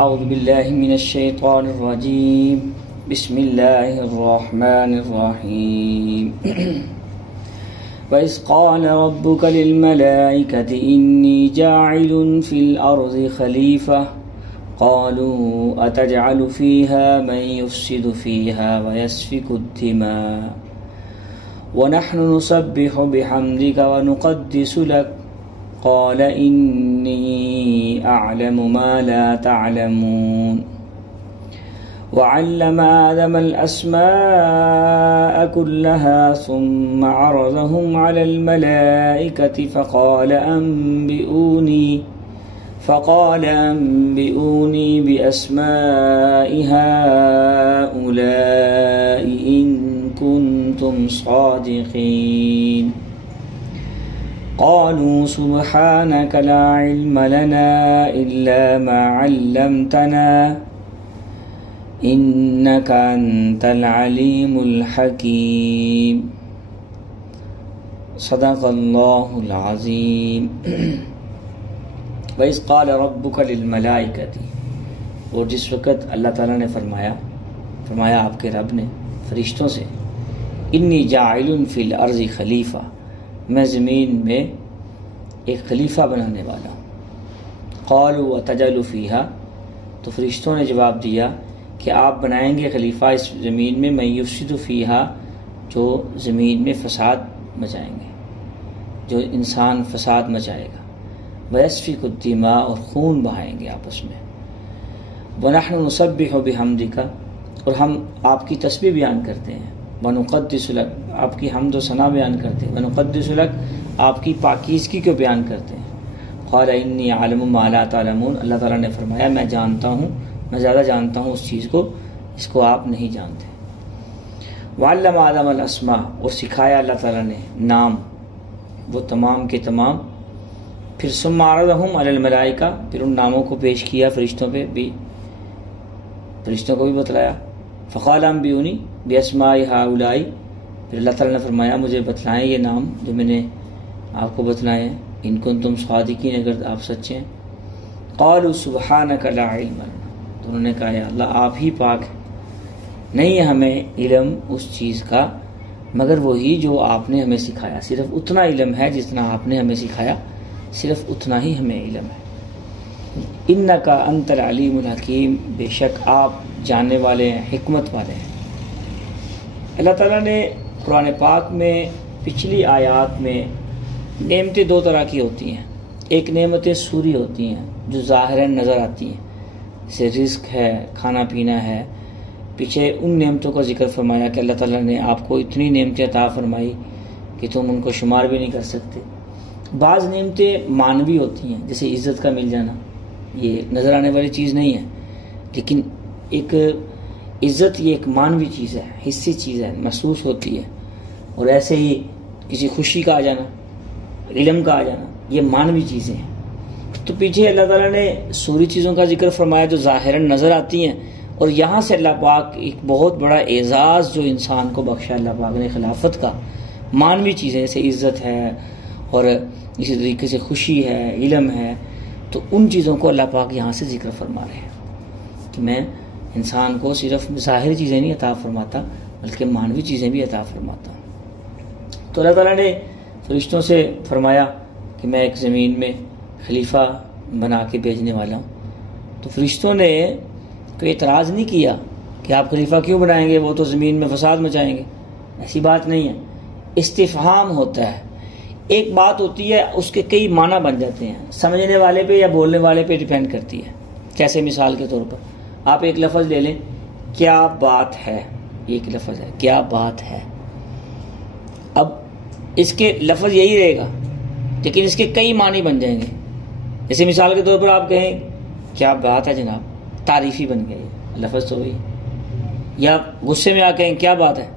اعوذ باللہ من الشیطان الرجیم بسم اللہ الرحمن الرحیم وَإِذْ قَالَ رَبُّكَ لِلْمَلَائِكَةِ إِنِّي جَاعِلٌ فِي الْأَرْضِ خَلِيفَةً قَالُوا أَتَجْعَلُ فِيهَا مَن يُفْسِدُ فِيهَا وَيَسْفِكُ الدِّمَاءَ وَنَحْنُ نُسَبِّحُ بِحَمْدِكَ وَنُقَدِّسُ لَكَ قَالَ إِنِّي أَعْلَمُ مَا لَا تَعْلَمُونَ وَعَلَّمَ آدَمَ الْأَسْمَاءَ كُلَّهَا ثُمَّ عَرَضَهُمْ عَلَى الْمَلَائِكَةِ فقال أنبئوني بأسماء هؤلاء إن كنتم صادقين قالوا سبحانك لا علم لنا إلا ما علمتنا إنك أنت العليم الحكيم صدق اللہ العظیم. وَإِذْ قَالَ رَبُّكَ لِلْمَلَائِكَةِ، اور جس وقت اللہ تعالیٰ نے فرمایا آپ کے رب نے فرشتوں سے، انی جاعل فی الارض خلیفہ، میں زمین میں ایک خلیفہ بنانے والا ہوں. قالوا وتجعل فیہا، تو فرشتوں نے جواب دیا کہ آپ بنائیں گے خلیفہ اس زمین میں، من یفسد فیہا، جو زمین میں فساد مچائیں گے، جو انسان فساد مچائے گا، وَيَسْفِكُ الدِّمَاءَ، اور خون بہائیں گے آپس میں، وَنَحْنُ نُسَبِّحُ بِحَمْدِكَ، اور ہم آپ کی تسبیح بیان کرتے ہیں، وَنُقَدِّسُ لَكَ، آپ کی حمد و ثنا بیان کرتے ہیں، وَنُقَدِّسُ لَكَ، آپ کی پاکیزگی کو بیان کرتے ہیں. قَالَ إِنِّي أَعْلَمُ مَا لَا تَعْلَمُونَ، اللہ تعالیٰ نے فرمایا میں جانتا ہوں، میں زیادہ جانتا ہوں اس چیز کو اس کو آپ نہیں جانتے. وَعَلَّمَ آدَمَ الْأَسْمَاءَ، اور سکھایا اللہ تعالیٰ نے نام، وہ تمام کے تمام. پھر ثُمَّ عَرَضَهُمْ عَلَى الْمَلَائِكَةِ، پھر ان ناموں کو پیش کیا فرشتوں پہ بھی، فرشتوں کو بھی بتلایا. فَقَالَ أَنبِئُونِي بِأَسْمَاءِ هَؤُلَاءِ، پھر اللہ تعالیٰ نے فرمایا مجھے بتلائیں یہ نام جو میں نے آپ کو بتلائے ہیں، إِن كُنتُمْ صَادِقِينَ، اگر آپ سچے ہیں. قَالُوا سُبْحَانَكَ لَا عِلْمَ لَنَا، تو انہوں نے کہا یا اللہ آپ ہی پاک ہیں، نہیں ہے ہمیں علم اس چیز کا مگر وہی جو آپ نے ہمیں سکھایا، صرف اتنا علم ہے جتنا آپ نے ہمیں سکھایا، صرف اتنا ہی ہمیں علم ہے. انک انت العلیم الحکیم، بے شک آپ جاننے والے ہیں، حکمت والے ہیں. اللہ تعالیٰ نے قرآن پاک میں پچھلی آیات میں نعمتیں دو طرح کی ہوتی ہیں. ایک نعمتیں سوری ہوتی ہیں جو ظاہراً نظر آتی ہیں، جیسے رزق ہے، کھانا پینا ہے. پیچھے ان نعمتوں کا ذکر فرمایا کہ اللہ تعالیٰ نے آپ کو اتنی نعمتیں عطا فرمائی کہ تم ان کو شمار بھی نہیں کر سکتے. بعض نعمتیں معنوی ہوتی ہیں، جیسے عزت کا مل جانا، یہ نظر آنے والی چیز نہیں ہے، لیکن ایک عزت یہ ایک معنوی چیز ہے، حسی چیز ہے، محسوس ہوتی ہے. اور ایسے ہی کسی خوشی کا آ جانا، علم کا آ جانا، یہ معنوی چیزیں ہیں. تو پیچھے اللہ تعالیٰ نے سوری چیزوں کا ذکر فرمایا جو ظاہراً نظر آتی ہیں، اور یہاں سے اللہ پاک ایک بہت بڑا اعزاز جو انسان کو بخشا اللہ پاک نے خلافت کا، معنوی چیزیں جیسے عزت ہے اور اسی طریقے سے خوشی ہے، علم ہے، تو ان چیزوں کو اللہ پاک یہاں سے ذکر فرما رہے ہیں کہ میں انسان کو صرف ظاہری چیزیں نہیں عطا فرماتا بلکہ معنوی چیزیں بھی عطا فرماتا ہوں. تو اللہ تعالیٰ نے فرشتوں سے فرمایا کہ میں ایک زمین میں خلیفہ بنا کے بھیجنے والا ہوں. تو فرشتوں نے کوئی اعتراض نہیں کیا کہ آپ خلیفہ کیوں بنائیں گے، وہ تو زمین میں فساد مچائیں گے. ایسی بات نہیں ہے، استفہام ہوتا ہے. ایک بات ہوتی ہے اس کے کئی معنی بن جاتے ہیں، سمجھنے والے پہ یا بولنے والے پہ ڈیپینڈ کرتی ہے. کیسے؟ مثال کے طور پر آپ ایک لفظ لے لیں، کیا بات ہے، ایک لفظ ہے کیا بات ہے. اب اس کے لفظ یہی رہے گا لیکن اس کے کئی معنی بن جائیں گے. جیسے مثال کے طور پر آپ کہیں کیا بات ہے جناب، تعریفی بن گئی، لفظ تو ہوئی. یا غصے میں آ کہیں کیا بات ہے،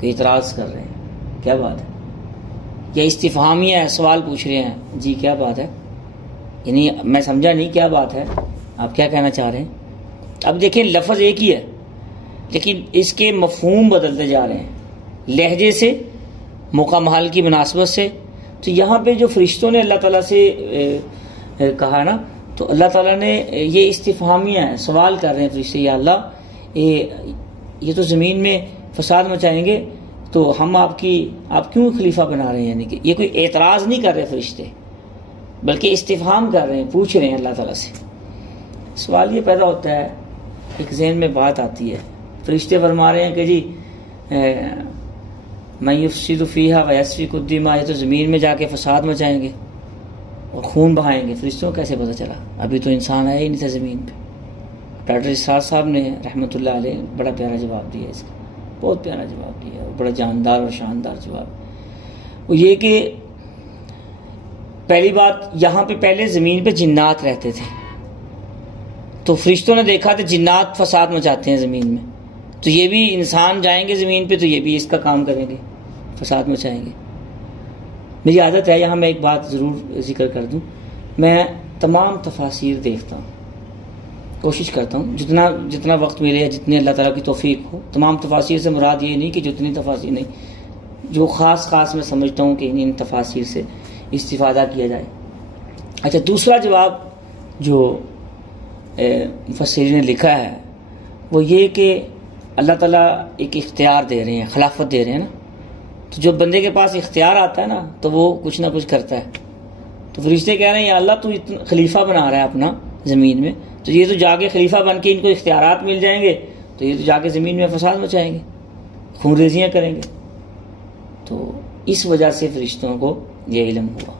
کہ اعتراض کر رہے ہیں کیا بات ہے. یا استفہامیہ ہے، سوال پوچھ رہے ہیں جی کیا بات ہے، یعنی میں سمجھا نہیں کیا بات ہے، آپ کیا کہنا چاہ رہے ہیں. اب دیکھیں لفظ ایک ہی ہے لیکن اس کے مفہوم بدلتے جا رہے ہیں لہجے سے، موقع محل کی مناسبت سے. تو یہاں پہ جو فرشتوں نے اللہ تعالیٰ سے کہا نا، تو اللہ تعالیٰ نے یہ استفہامیہ ہے، سوال کر رہے ہیں فرشتے، یا اللہ یہ تو زمین میں فساد مچائیں گے تو ہم آپ کیوں خلیفہ بنا رہے ہیں؟ یعنی کہ یہ کوئی اعتراض نہیں کر رہے فرشتے، بلکہ استفہام کر رہے ہیں، پوچھ رہے ہیں اللہ تعالیٰ سے۔ سوال یہ پیدا ہوتا ہے، ایک ذہن میں بات آتی ہے، فرشتے فرما رہے ہیں کہ جی من یفسد فیہا ویسفک الدماء، یہ تو زمین میں جا کے فساد مچائیں گے اور خون بہائیں گے۔ فرشتوں کو کیسے پتہ چلا؟ ابھی تو انسان آیا ہی نہیں تھا زمین پہ۔ ڈاکٹر اسرار صاحب نے رحمۃ اللہ علیہ بڑا پیارا جواب دیا اس کا، بہت پیارا جواب دیا، بڑا جاندار اور شاندار جواب۔ وہ یہ کہ پہلی بات، یہاں پہ پہلے زمین پہ جنات رہتے تھے، تو فرشتوں نے دیکھا کہ جنات فساد مچاتے ہیں زمین میں، تو یہ بھی انسان جائیں گے زمین پہ تو یہ بھی اس کا کام کریں گے، فساد مچائیں گے۔ میری عادت ہے یہاں میں ایک بات ضرور ذکر کر دوں، میں تمام تفاسیر دیکھتا ہوں، کوشش کرتا ہوں جتنا وقت ملے یا جتنے اللہ تعالیٰ کی توفیق ہو۔ تمام تفاسیر سے مراد یہ نہیں کہ جتنی تفاسیر نہیں، جو خاص میں سمجھتا ہوں کہ ان تفاسیر سے استفادہ کیا جائے۔ اچھا، دوسرا جواب جو مفسرین نے لکھا ہے وہ یہ کہ اللہ تعالیٰ ایک اختیار دے رہے ہیں، خلافت دے رہے ہیں نا، تو جب بندے کے پاس اختیار آتا ہے نا تو وہ کچھ نہ کچھ کرتا ہے۔ تو فرشتے کہہ رہے ہیں یا اللہ تو اتنا خلیفہ بنا رہا ہے اپنا زمین میں، تو یہ تو جا کے خلیفہ بن کے ان کو اختیارات مل جائیں گے تو یہ تو جا کے زمین میں فساد مچائیں گے، خون ریزیاں کریں گے۔ تو اس وجہ سے فرشتوں کو یہ علم ہوا،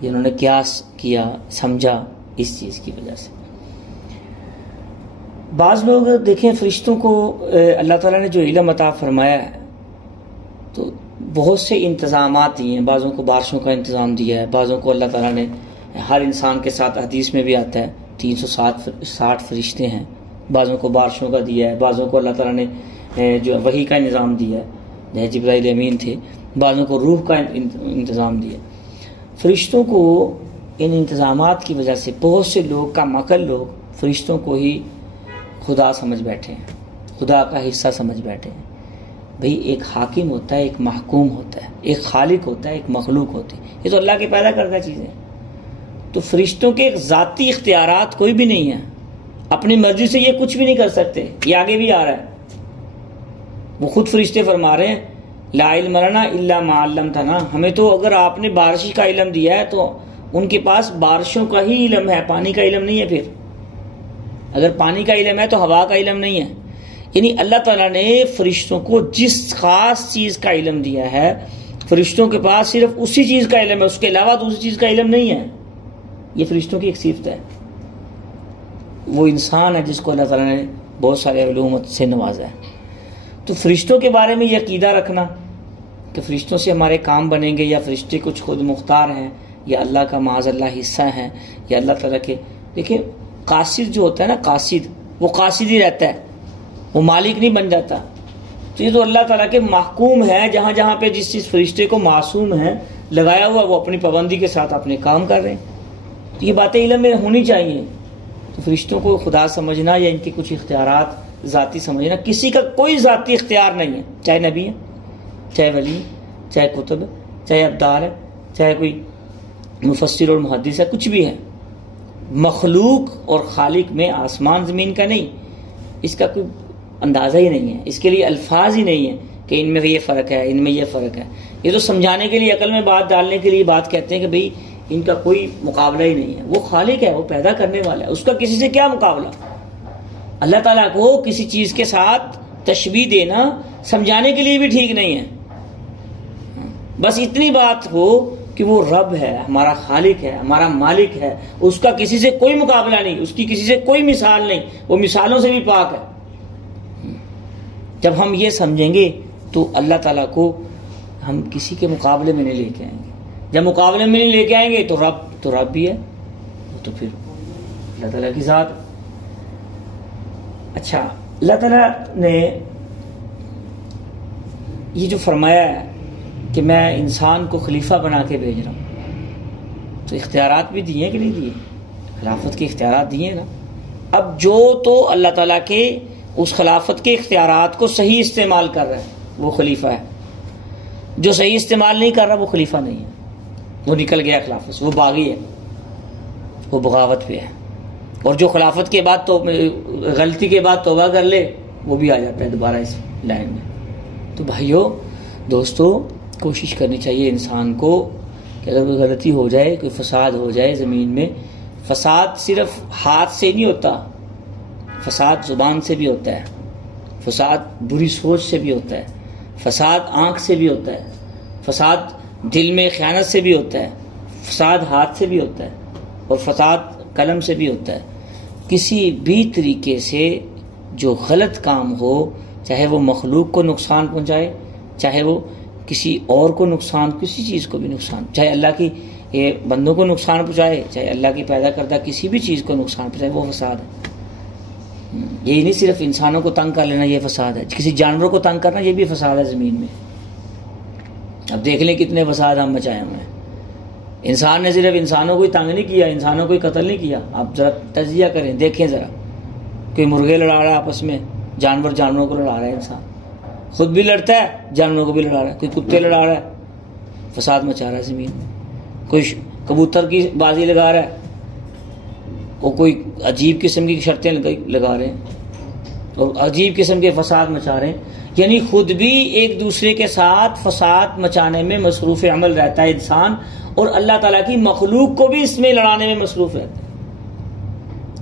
یہ انہوں نے قیاس کیا، سمجھا اس چیز کی وجہ سے۔ بعض لوگ دیکھیں فرشتوں کو اللہ تعالیٰ نے جو علم عطا فرمایا ہے تو بہت سے انتظامات دیے ہیں، بعضوں کو بارشوں کا انتظام دیا ہے، بعضوں کو اللہ تعالیٰ نے ہر انسان کے ساتھ، حدیث میں بھی آتا ہے 360 فرشتے ہیں، بعضوں کو بارشوں کا دیا ہے، بعضوں کو اللہ تعالیٰ نے جو وحی کا نظام دیا ہے، جبرائیل امین تھے، بعضوں کو روح کا انتظام دیا۔ فرشتوں کو ان انتظامات کی وجہ سے بہت سے لوگ، کم عقل لوگ، فرشتوں کو ہی خدا سمجھ بیٹھے ہیں، خدا کا حصہ سمجھ بیٹھے ہیں۔ بھئی ایک حاکم ہوتا ہے، ایک محکوم ہوتا ہے، ایک خالق ہوتا ہے، ایک مخلوق ہوتی ہے، یہ تو اللہ کی پیدا کردہ چیزیں ہیں۔ تو فرشتوں کے ذاتی اختیارات کوئی بھی نہیں ہیں، اپنی مرضی سے یہ کچھ بھی نہیں کر سکتے۔ یہ آگے بھی آ رہا ہے، وہ خود فرشتے فرما رہے ہیں لا علم لنا الا ما علمتنا، ہمیں تو اگر آپ نے بارش کا علم دیا ہے تو ان کے پاس بارشوں کا ہی علم ہے، پانی کا علم نہیں ہے۔ پھر اگر پانی کا علم ہے تو ہوا کا علم نہیں ہے۔ یعنی اللہ تعالیٰ نے فرشتوں کو جس خاص چیز کا علم دیا ہے، فرشتوں کے پاس صرف اسی چیز کا علم ہے، اس کے علاوہ دوسری چیز کا علم نہیں ہے۔ یہ فرشتوں کی ایک صفت ہے۔ وہ انسان ہے جس کو اللہ تعالیٰ نے بہت سارے علوم سے نوازا ہے۔ تو فرشتوں کے بارے میں یہ عقیدہ رکھنا کہ فرشتوں سے ہمارے کام بنیں گے، یا فرشتے کچھ خود مختار ہیں، یا اللہ کا معاذ اللہ حصہ ہیں، یا اللہ تعالیٰ کے، دیکھیں قاصد جو ہوتا ہے نا، قاصد، وہ قاصد ہی رہتا ہے، وہ مالک نہیں بن جاتا۔ تو یہ تو اللہ تعالیٰ کے محکوم ہے، جہاں جہاں پہ جس فرشتے کو معصوم ہے لگایا ہوا، وہ اپنی پابندی کے ساتھ اپنے کام کر رہے ہیں۔ تو یہ باتیں علم میں ہونی چاہیے۔ تو فرشتوں کو خدا سمجھنا یا ان کے کچھ اختیارات ذاتی سمجھنا، کسی کا کوئی ذاتی اختیار نہیں ہے، چاہے نبی ہے، چاہے ولی ہے، چاہے کتب ہے، چاہے ابدال ہے، چاہے کوئی مفسر اور محدث ہے، کچھ بھی ہے۔ مخلوق اور خالق میں آسمان زمین کا نہیں، اس کا کوئی اندازہ ہی نہیں ہے، اس کے لیے الفاظ ہی نہیں ہے کہ ان میں یہ فرق ہے، ان میں یہ فرق ہے۔ یہ تو سمجھانے کے لیے، عقل میں بات ڈالنے کے لیے بات کہتے ہیں کہ بھئی ان کا کوئی مقابلہ ہی نہیں ہے۔ وہ خالق ہے، وہ پیدا کرنے والا ہے، اس کا کسی سے کیا مقابلہ۔ اللہ تعالیٰ کو کسی چیز کے ساتھ تشبیہ دینا سمجھانے کے لیے بھی ٹھیک نہیں ہے۔ بس اتنی بات ہو کہ وہ رب ہے، ہمارا خالق ہے، ہمارا مالک ہے، اس کا کسی سے کوئی مقابلہ نہیں، اس کی کسی سے کوئی مثال نہیں، وہ مثالوں سے بھی پاک ہے۔ جب ہم یہ سمجھیں گے تو اللہ تعالیٰ کو ہم کسی کے مقابلے میں نہیں لے کے آئیں گے۔ جب مقابلے میں نہیں لے کے آئیں گے تو رب بھی ہے، تو پھر اللہ تعالیٰ کی ذات۔ اچھا، اللہ تعالیٰ نے یہ جو فرمایا ہے کہ میں انسان کو خلیفہ بنا کے بھیج رہا ہوں، تو اختیارات بھی دیے کہ نہیں دیے؟ خلافت کے اختیارات دیے نا۔ اب جو تو اللہ تعالیٰ کے اس خلافت کے اختیارات کو صحیح استعمال کر رہا ہے وہ خلیفہ ہے، جو صحیح استعمال نہیں کر رہا وہ خلیفہ نہیں ہے، وہ نکل گیا خلافت سے، وہ باغی ہے، وہ بغاوت پہ ہے۔ اور جو خلافت کے بعد تو غلطی کے بعد توبہ کر لے وہ بھی آ جاتا ہے دوبارہ اس لائن میں۔ تو بھائیو دوستو، کوشش کرنی چاہیے انسان کو کہ اگر کوئی غلطی ہو جائے، کوئی فساد ہو جائے زمین میں، فساد صرف ہاتھ سے نہیں ہوتا، فساد زبان سے بھی ہوتا ہے، فساد بری سوچ سے بھی ہوتا ہے، فساد آنکھ سے بھی ہوتا ہے، فساد دل میں خیانت سے بھی ہوتا ہے، فساد ہاتھ سے بھی ہوتا ہے، اور فساد قلم سے بھی ہوتا ہے۔ کسی بھی طریقے سے جو غلط کام ہو، چاہے وہ مخلوق کو نقصان پہنچائے، چاہے وہ کسی اور کو نقصان، کسی چیز کو بھی نقصان، چاہے اللہ کی بندوں کو نقصان پہنچائے، چاہے اللہ کی پیدا کردہ کسی بھی چیز کو نقصان پہنچائے، وہ فساد ہے۔ یہی نہیں صرف انسانوں کو تنگ کر لینا یہ فساد ہے، کسی جانوروں کو تنگ کرنا یہ بھی فساد ہے زمین میں۔ اب دیکھ لیں کتنے فساد ہم مچائے ہوئے ہیں۔ انسان نے صرف انسانوں کو ہی تنگ نہیں کیا، انسانوں کو ہی قتل نہیں کیا۔ آپ ذرا تجزیہ کریں، دیکھیں ذرا، کوئی مرغے لڑا رہا ہے آپس میں، جانوروں کو لڑا رہا ہے، انسان خود بھی لڑتا ہے، جانوروں کو بھی لڑا رہا ہے، کوئی کتے لڑا رہا ہے، فساد مچا رہا ہے زمین میں، کوئی کبوتر کی بازی لگا رہا ہے، وہ کوئی عجیب قسم کی شرطیں لگا رہے ہیں اور عجیب قسم کے فساد مچا رہے ہیں۔ یعنی خود بھی ایک دوسرے کے ساتھ فساد مچانے میں مصروف عمل رہتا ہے انسان، اور اللہ تعالیٰ کی مخلوق کو بھی اس میں لڑانے میں مصروف رہتا ہے۔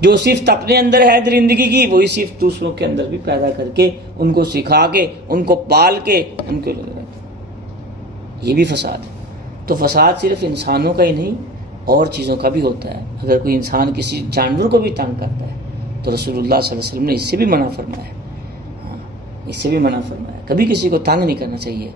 جو صفت اپنے اندر ہے درندگی کی، وہی صفت دوسروں کے اندر بھی پیدا کر کے، ان کو سکھا کے، ان کو پال کے، ان کے لگے رہتا ہے۔ یہ بھی فساد ہے۔ تو فساد صرف انسانوں کا ہی نہیں، اور چیزوں کا بھی ہوتا ہے۔ اگر کوئی انسان کسی جانور کو بھی تنگ کرتا ہے تو رسول اللہ صلی اللہ علیہ وسلم نے اس سے بھی منع فرمایا ہے، اس سے بھی منع فرمایا ہے۔ کبھی کسی کو تنگ نہیں کرنا چاہیے۔